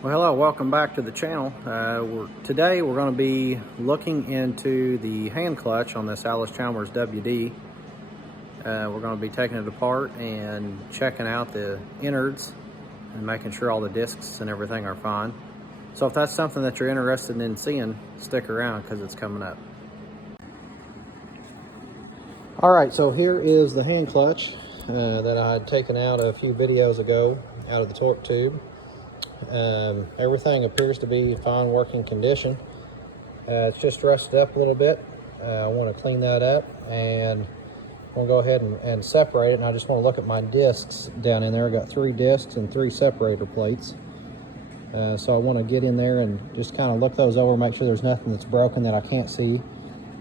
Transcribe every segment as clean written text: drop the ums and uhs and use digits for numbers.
Well, hello, welcome back to the channel. Today we're going to be looking into the hand clutch on this Allis Chalmers WD. We're going to be taking it apart and checking out the innards and making sure all the discs and everything are fine. So if that's something that you're interested in seeing, stick around because it's coming up. Alright, so here is the hand clutch that I had taken out a few videos ago out of the torque tube. Everything appears to be fine working condition. It's just rusted up a little bit. I want to clean that up and I'm going to go ahead and separate it. And I just want to look at my discs down in there. I got 3 discs and 3 separator plates. So I want to get in there and just kind of look those over, make sure there's nothing that's broken that I can't see.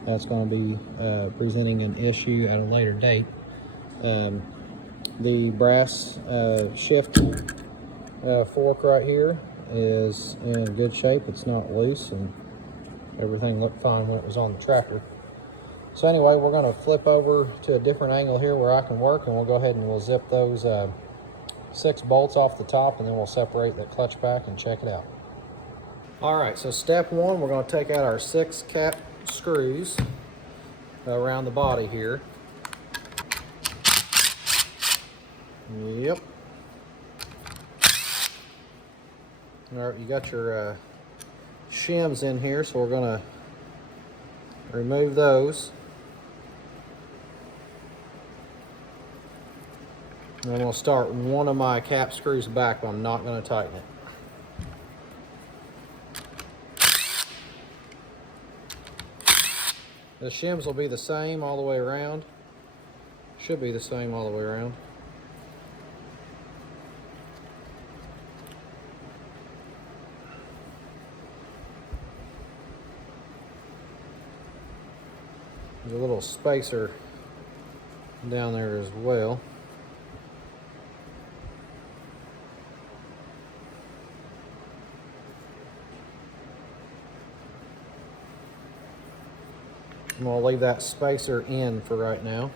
That's going to be presenting an issue at a later date. The brass shift fork right here is in good shape. It's not loose and everything looked fine when it was on the tractor. So anyway, we're going to flip over to a different angle here where I can work, and we'll go ahead and we'll zip those 6 bolts off the top, and then we'll separate that clutch back and check it out. Alright, so step 1, we're going to take out our 6 cap screws around the body here. Yep. Alright, you got your shims in here, so we're going to remove those. And I'm going to start one of my cap screws back, but I'm not going to tighten it. The shims will be the same all the way around. Should be the same all the way around. There's a little spacer down there as well. I'm going to leave that spacer in for right now.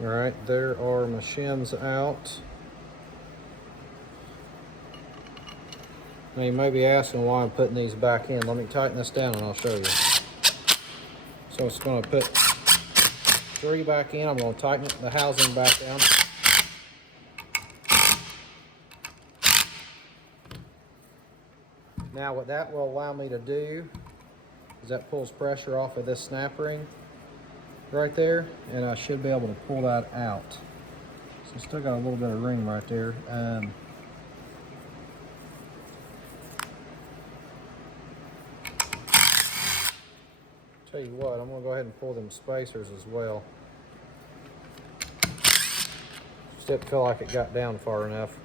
Alright, there are my shims out. Now you may be asking why I'm putting these back in. Let me tighten this down and I'll show you. So it's going to put 3 back in. I'm going to tighten the housing back down. Now what that will allow me to do is that pulls pressure off of this snap ring right there, and I should be able to pull that out. So still got a little bit of ring right there. Tell you what, I'm going to go ahead and pull them spacers as well. Just didn't feel like it got down far enough.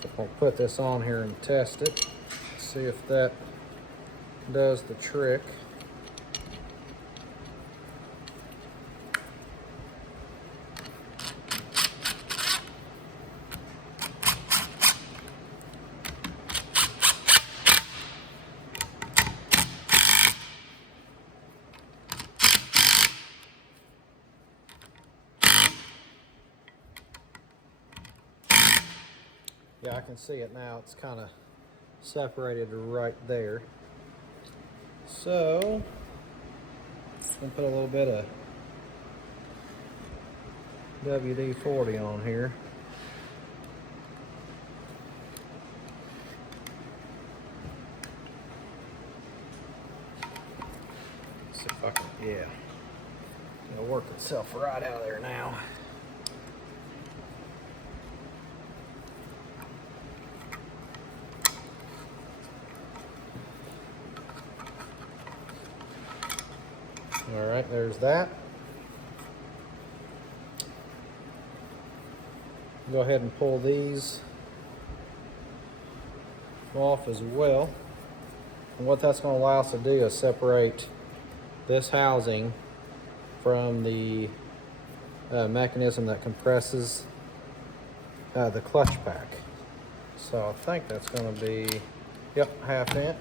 So I'll put this on here and test it, see if that does the trick. Yeah, I can see it now. It's kind of separated right there. So, I'm going to put a little bit of WD-40 on here. Let's see if I can, yeah. It'll work itself right out of there now. All right, there's that. Go ahead and pull these off as well. And what that's going to allow us to do is separate this housing from the mechanism that compresses the clutch pack. So I think that's going to be, yep, 1/2 inch.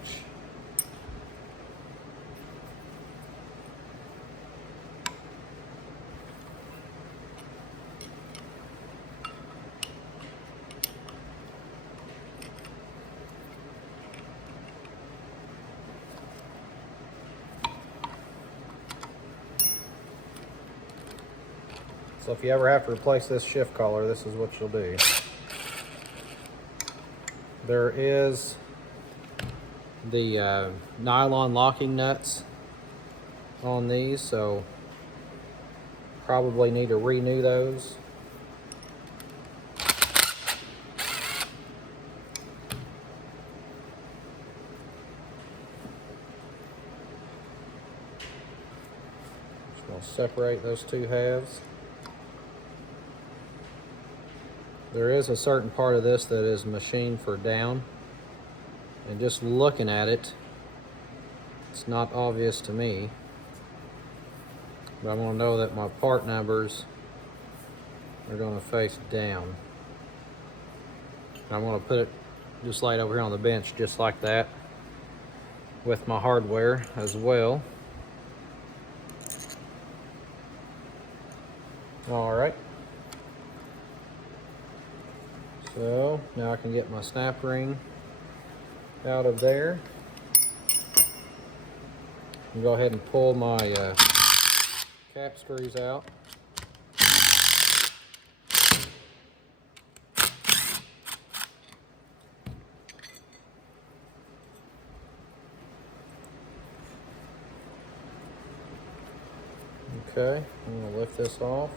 So if you ever have to replace this shift collar, this is what you'll do. There is the nylon locking nuts on these, so probably need to renew those. Just going to separate those two halves. There is a certain part of this that is machined for down, and just looking at it, it's not obvious to me, but I want to know that my part numbers are going to face down. I'm going to put it just laid over here on the bench just like that with my hardware as well. All right. So now I can get my snap ring out of there and go ahead and pull my cap screws out. Okay, I'm going to lift this off.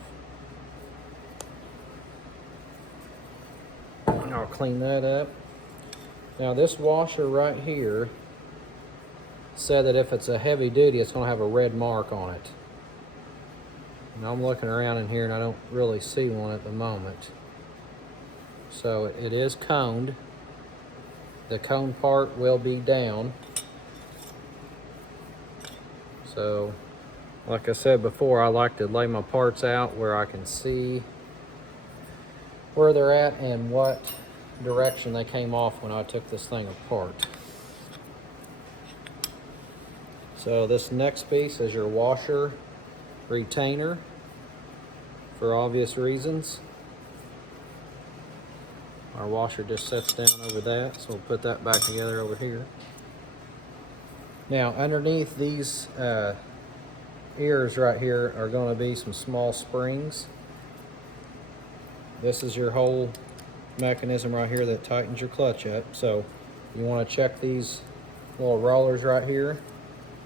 I'll clean that up. Now this washer right here said that if it's a heavy duty, it's going to have a red mark on it. And I'm looking around in here and I don't really see one at the moment. So it is coned. The cone part will be down. So like I said before, I like to lay my parts out where I can see where they're at and what direction they came off when I took this thing apart. So this next piece is your washer retainer, for obvious reasons. Our washer just sets down over that, so we'll put that back together over here. Now underneath these ears right here are going to be some small springs. This is your whole mechanism right here that tightens your clutch up. So you want to check these little rollers right here.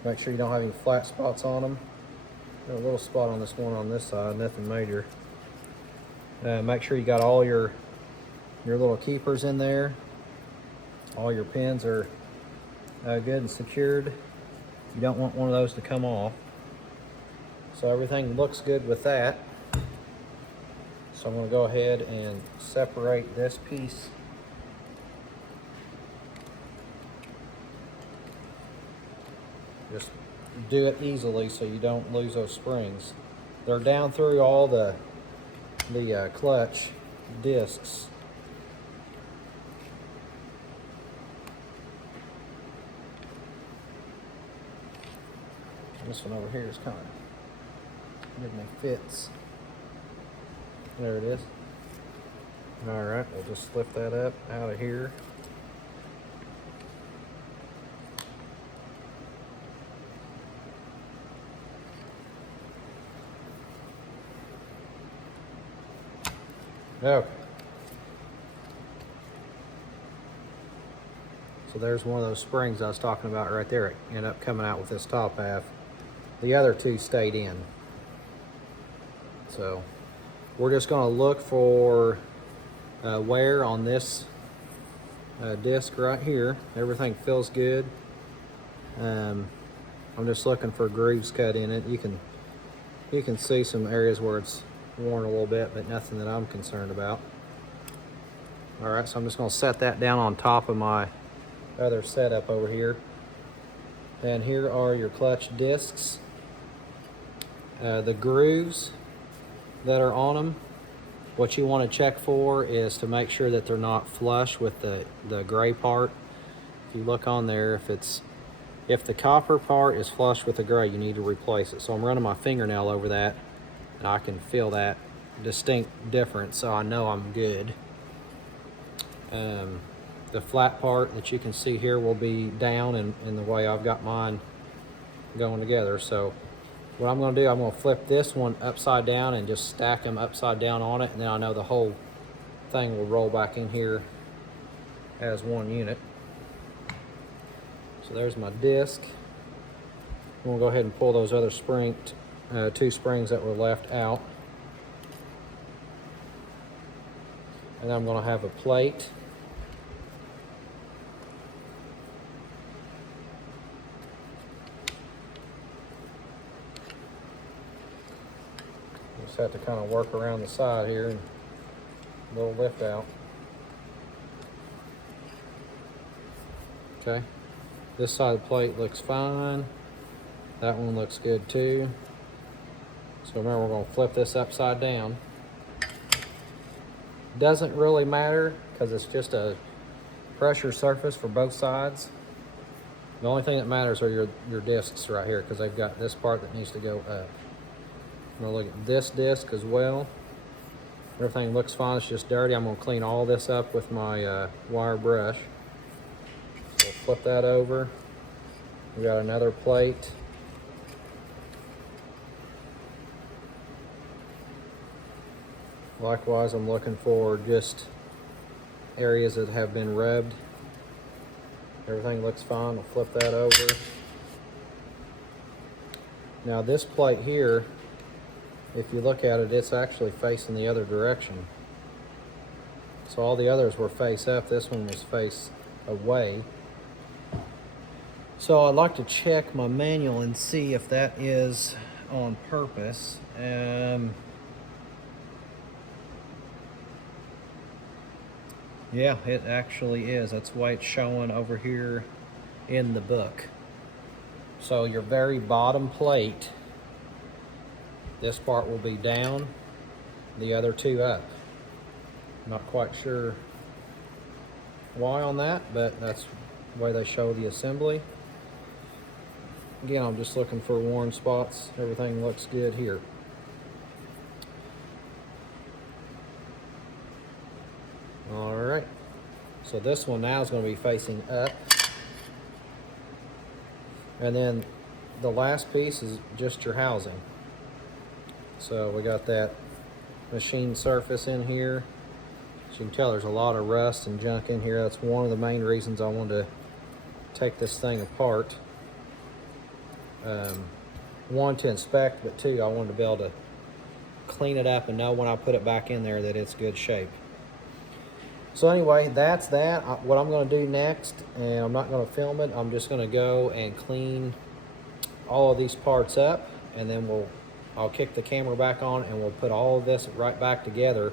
Make sure you don't have any flat spots on them. Got a little spot on this one on this side, nothing major. Make sure you got all your little keepers in there. All your pins are good and secured. You don't want one of those to come off. So everything looks good with that. So I'm going to go ahead and separate this piece. Just do it easily so you don't lose those springs. They're down through all the clutch discs. This one over here is kind of giving me fits. There it is. All right, we'll just lift that up out of here. Okay. So there's one of those springs I was talking about right there. It ended up coming out with this top half. The other two stayed in. So we're just going to look for wear on this disc right here. Everything feels good. I'm just looking for grooves cut in it. You can see some areas where it's worn a little bit, but nothing that I'm concerned about. All right, so I'm just gonna set that down on top of my other setup over here. And here are your clutch discs. The grooves that are on them, what you want to check for is to make sure that they're not flush with the gray part. If you look on there, if the copper part is flush with the gray, you need to replace it. So I'm running my fingernail over that, and I can feel that distinct difference, so I know I'm good. The flat part that you can see here will be down in the way I've got mine going together. So what I'm going to do, I'm going to flip this one upside down and just stack them upside down on it, and then I know the whole thing will roll back in here as one unit. So there's my disc. I'm going to go ahead and pull those other two springs that were left out. And then I'm going to have a plate. Just have to kind of work around the side here and a little lift out. Okay, this side of the plate looks fine. That one looks good too. So remember, we're going to flip this upside down. Doesn't really matter because it's just a pressure surface for both sides. The only thing that matters are your discs right here, because they've got this part that needs to go up. I'm going to look at this disc as well. Everything looks fine, it's just dirty. I'm going to clean all this up with my wire brush. So flip that over. We got another plate. Likewise, I'm looking for just areas that have been rubbed. Everything looks fine. I'll flip that over. Now this plate here, if you look at it, it's actually facing the other direction. So all the others were face up. This one was face away. So I'd like to check my manual and see if that is on purpose. Yeah, it actually is. That's why it's showing over here in the book. So your very bottom plate, this part will be down, the other two up. Not quite sure why on that, but that's the way they show the assembly. Again, I'm just looking for worn spots. Everything looks good here. All right, so this one now is going to be facing up. And then the last piece is just your housing. So we got that machine surface in here. As you can tell, there's a lot of rust and junk in here. That's one of the main reasons I wanted to take this thing apart. One, to inspect, but two, I wanted to be able to clean it up and know when I put it back in there that it's good shape. So anyway, that's that. What I'm going to do next, and I'm not going to film it, I'm just going to go and clean all of these parts up, and then I'll kick the camera back on and we'll put all of this right back together,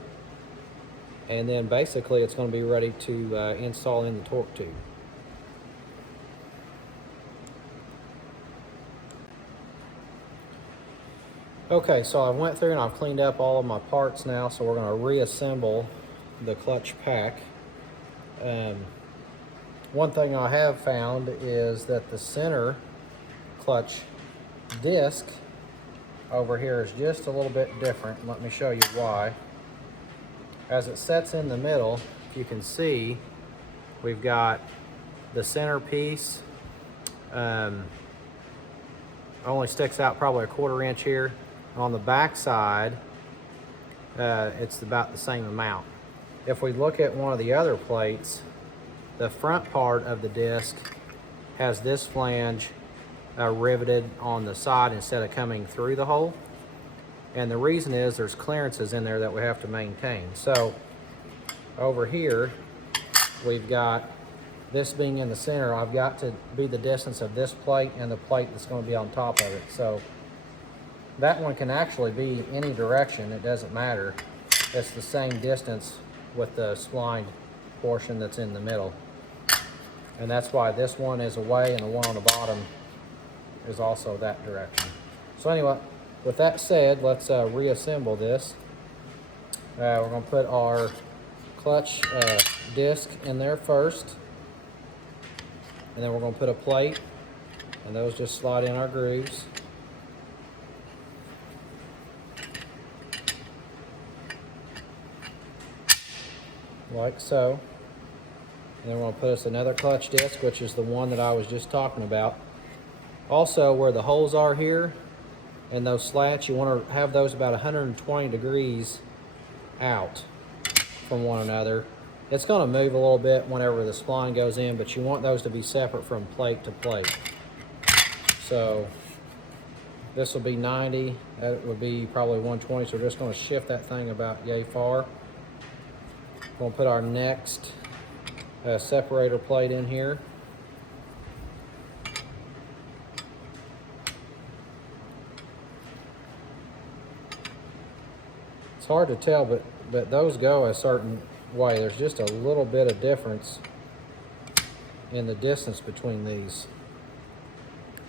and then basically it's going to be ready to install in the torque tube. Okay, so I went through and I've cleaned up all of my parts now, so we're going to reassemble the clutch pack. One thing I have found is that the center clutch disc over here is just a little bit different. Let me show you why. As it sets in the middle, you can see we've got the center piece only sticks out probably a 1/4 inch here. On the back side, it's about the same amount. If we look at one of the other plates, the front part of the disc has this flange riveted on the side instead of coming through the hole. And the reason is there's clearances in there that we have to maintain. So over here, we've got this being in the center, I've got to be the distance of this plate and the plate that's going to be on top of it. So that one can actually be any direction, it doesn't matter. It's the same distance with the splined portion that's in the middle. And that's why this one is away and the one on the bottom is also that direction. So anyway, with that said, let's reassemble this. We're going to put our clutch disc in there first. And then we're going to put a plate, and those just slide in our grooves. Like so. And then we're going to put us another clutch disc, which is the one that I was just talking about. Also, where the holes are here and those slats, you want to have those about 120 degrees out from one another. It's going to move a little bit whenever the spline goes in, but you want those to be separate from plate to plate. So this will be 90, that would be probably 120, so we're just going to shift that thing about yay far. We'll put our next separator plate in here. It's hard to tell, but those go a certain way. There's just a little bit of difference in the distance between these.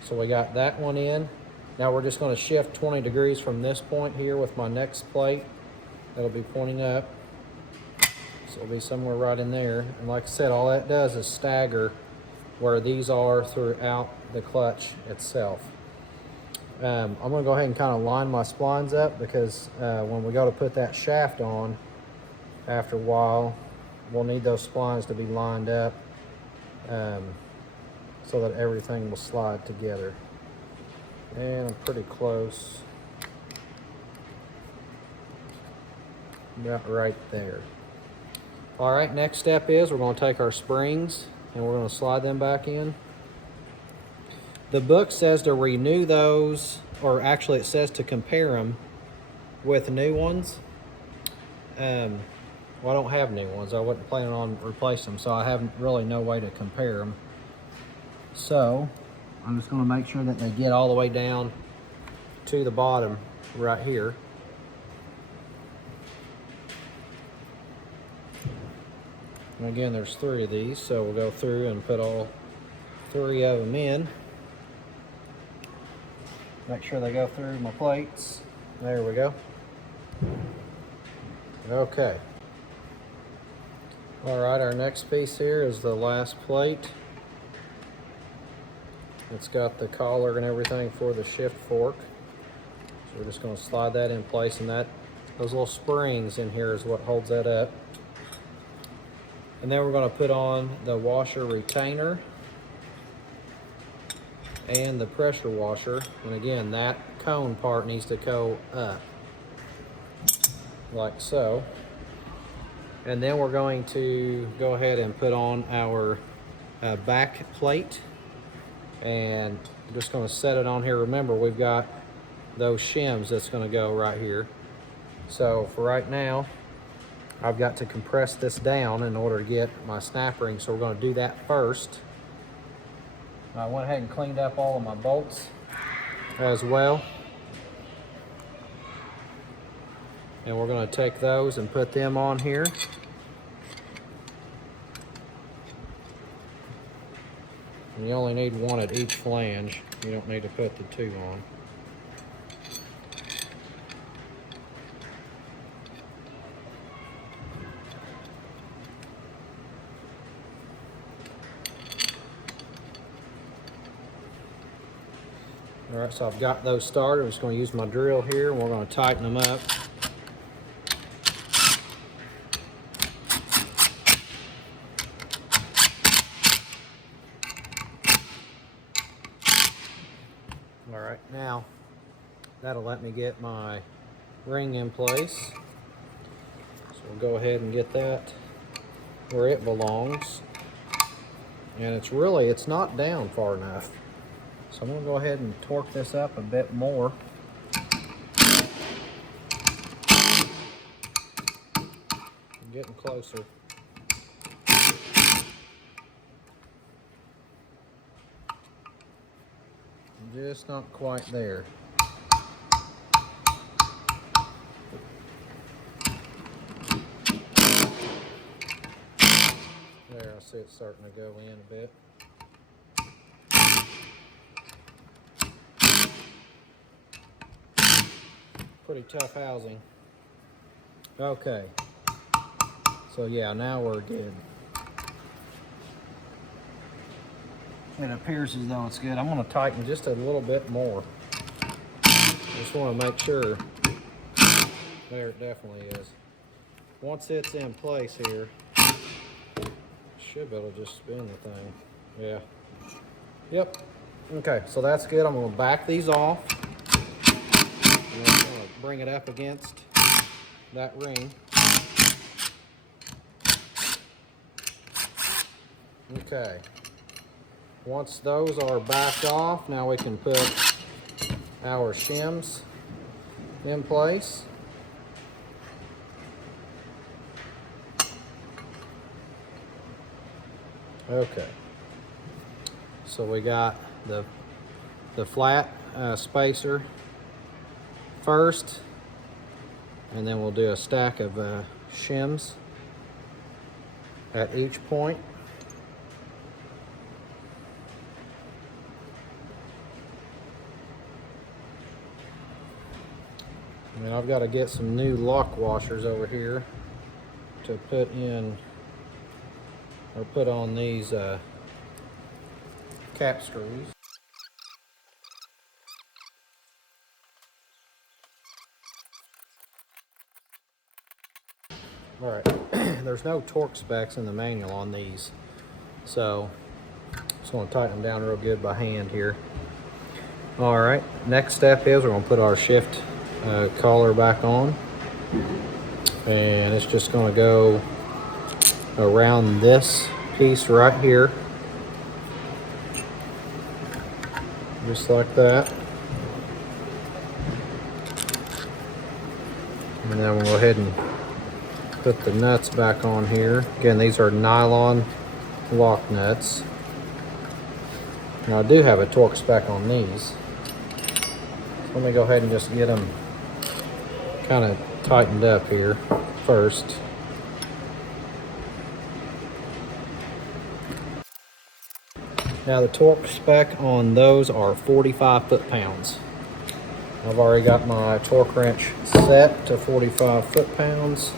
So we got that one in. Now we're just going to shift 20 degrees from this point here with my next plate. That'll be pointing up. So it'll be somewhere right in there. And like I said, all that does is stagger where these are throughout the clutch itself. I'm going to go ahead and kind of line my splines up because when we go to put that shaft on, after a while, we'll need those splines to be lined up so that everything will slide together. And I'm pretty close. About right there. All right, next step is we're going to take our springs and we're going to slide them back in. The book says to renew those, or actually it says to compare them with new ones. Well, I don't have new ones. I wasn't planning on replacing them, so I have really no way to compare them. So I'm just going to make sure that they get all the way down to the bottom right here. And again, there's 3 of these, so we'll go through and put all 3 of them in. Make sure they go through my plates. There we go. Okay. All right, our next piece here is the last plate. It's got the collar and everything for the shift fork. So we're just going to slide that in place, and those little springs in here is what holds that up. And then we're going to put on the washer retainer and the pressure washer. And again, that cone part needs to go up like so. And then we're going to go ahead and put on our back plate, and I'm just going to set it on here. Remember, we've got those shims that's going to go right here. So for right now, I've got to compress this down in order to get my snap ring, so we're going to do that first. I went ahead and cleaned up all of my bolts as well. And we're going to take those and put them on here. And you only need 1 at each flange. You don't need to put the 2 on. All right, so I've got those started. I'm just going to use my drill here, and we're going to tighten them up. All right, now that'll let me get my ring in place. So we'll go ahead and get that where it belongs. And it's not down far enough. So I'm going to go ahead and torque this up a bit more. I'm getting closer. Just not quite there. There, I see it's starting to go in a bit. Pretty tough housing. Okay. So yeah, now we're good. It appears as though it's good. I'm going to tighten just a little bit more. Just want to make sure. There, it definitely is. Once it's in place here, should be able to just spin the thing. Yeah. Yep. Okay, so that's good. I'm going to back these off. I'm going to bring it up against that ring. Okay. Once those are backed off, now we can put our shims in place. Okay. So we got the flat spacer first, and then we'll do a stack of shims at each point. And I've got to get some new lock washers over here to put in, or put on these cap screws. All right, there's no torque specs in the manual on these, so just want to tighten them down real good by hand here. All right, next step is we're going to put our shift collar back on, and it's just going to go around this piece right here, just like that. And then we'll go ahead and put the nuts back on here. Again, these are nylon lock nuts. Now I do have a torque spec on these. So let me go ahead and just get them kind of tightened up here first. Now the torque spec on those are 45 foot-pounds. I've already got my torque wrench set to 45 foot-pounds.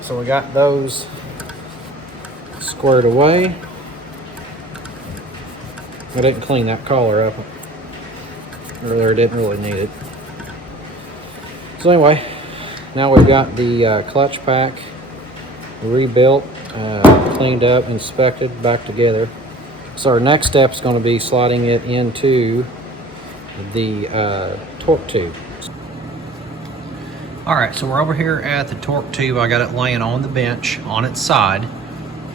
So we got those squared away. I didn't clean that collar up earlier, didn't really need it. So anyway, now we've got the clutch pack rebuilt, cleaned up, inspected, back together. So our next step is going to be sliding it into the torque tube. Alright, so we're over here at the torque tube. I got it laying on the bench on its side,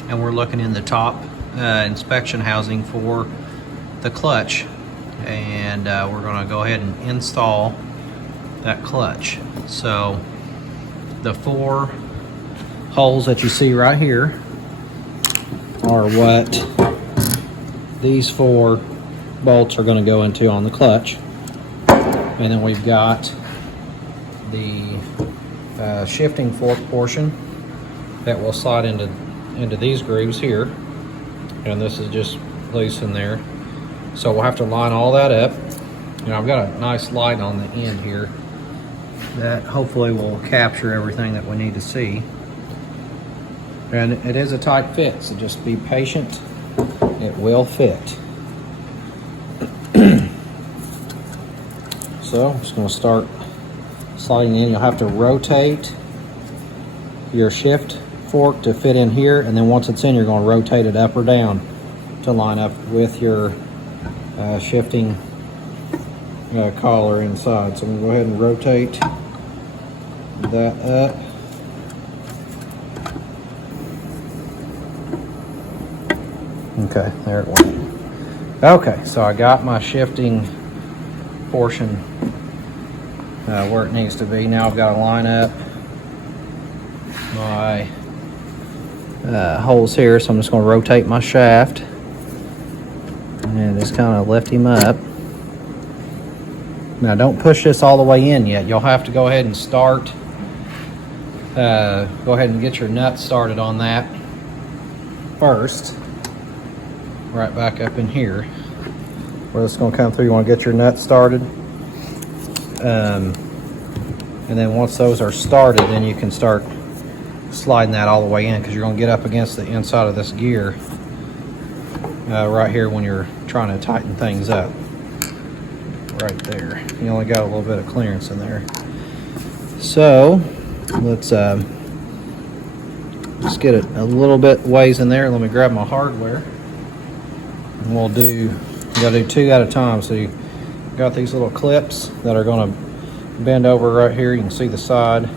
and we're looking in the top inspection housing for the clutch, and we're going to go ahead and install that clutch. So the 4 holes that you see right here are what these 4 bolts are going to go into on the clutch, and then we've got the shifting fork portion that will slide into these grooves here, and this is just loose in there. So we'll have to line all that up. You know, I've got a nice light on the end here that hopefully will capture everything that we need to see. And it is a tight fit, so just be patient. It will fit. So I'm just going to start sliding in. You'll have to rotate your shift fork to fit in here, and then once it's in, you're going to rotate it up or down to line up with your shifting collar inside. So I'm going to go ahead and rotate that up. Okay, there it went. Okay, so I got my shifting portion where it needs to be. Now I've got to line up my holes here, so I'm just going to rotate my shaft and just kind of lift him up. Now don't push this all the way in yet. You'll have to go ahead and start, go ahead and get your nut started on that first. Right back up in here where it's going to come through. You want to get your nut started, and then once those are started, then you can start sliding that all the way in, because you're going to get up against the inside of this gear right here when you're trying to tighten things up. Right there, you only got a little bit of clearance in there. So let's just get it a little bit ways in there. Let me grab my hardware. And we'll do, you gotta do two at a time. So you got these little clips that are gonna bend over right here. You can see the side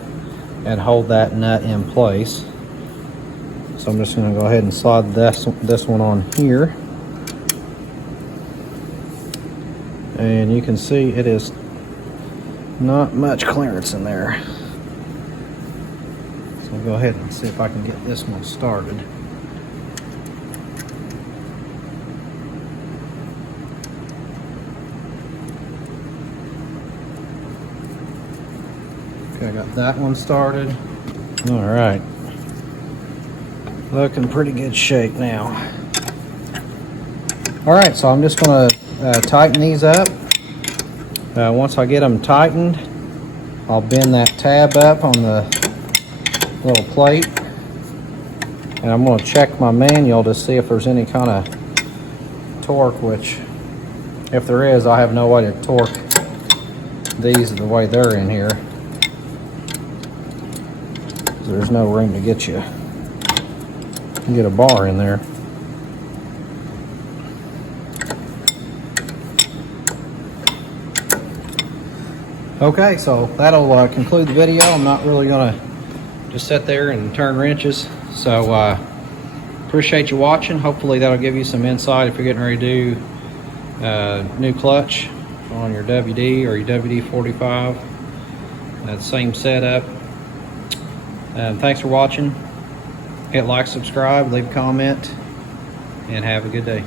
and hold that nut in place. So I'm just gonna go ahead and slide this one on here. And you can see it is not much clearance in there. So I'll go ahead and see if I can get this one started. Okay, I got that one started. All right. Looking pretty good shape now. All right, so I'm just gonna tighten these up. Once I get them tightened, I'll bend that tab up on the little plate, and I'm going to check my manual to see if there's any kind of torque, which if there is, I have no way to torque these the way they're in here. There's no room to get a bar in there. Okay, so that'll conclude the video. I'm not really gonna just sit there and turn wrenches. So appreciate you watching. Hopefully that'll give you some insight if you're getting ready to do new clutch on your WD or your WD-45. That same setup. Thanks for watching. Hit like, subscribe, leave a comment, and have a good day.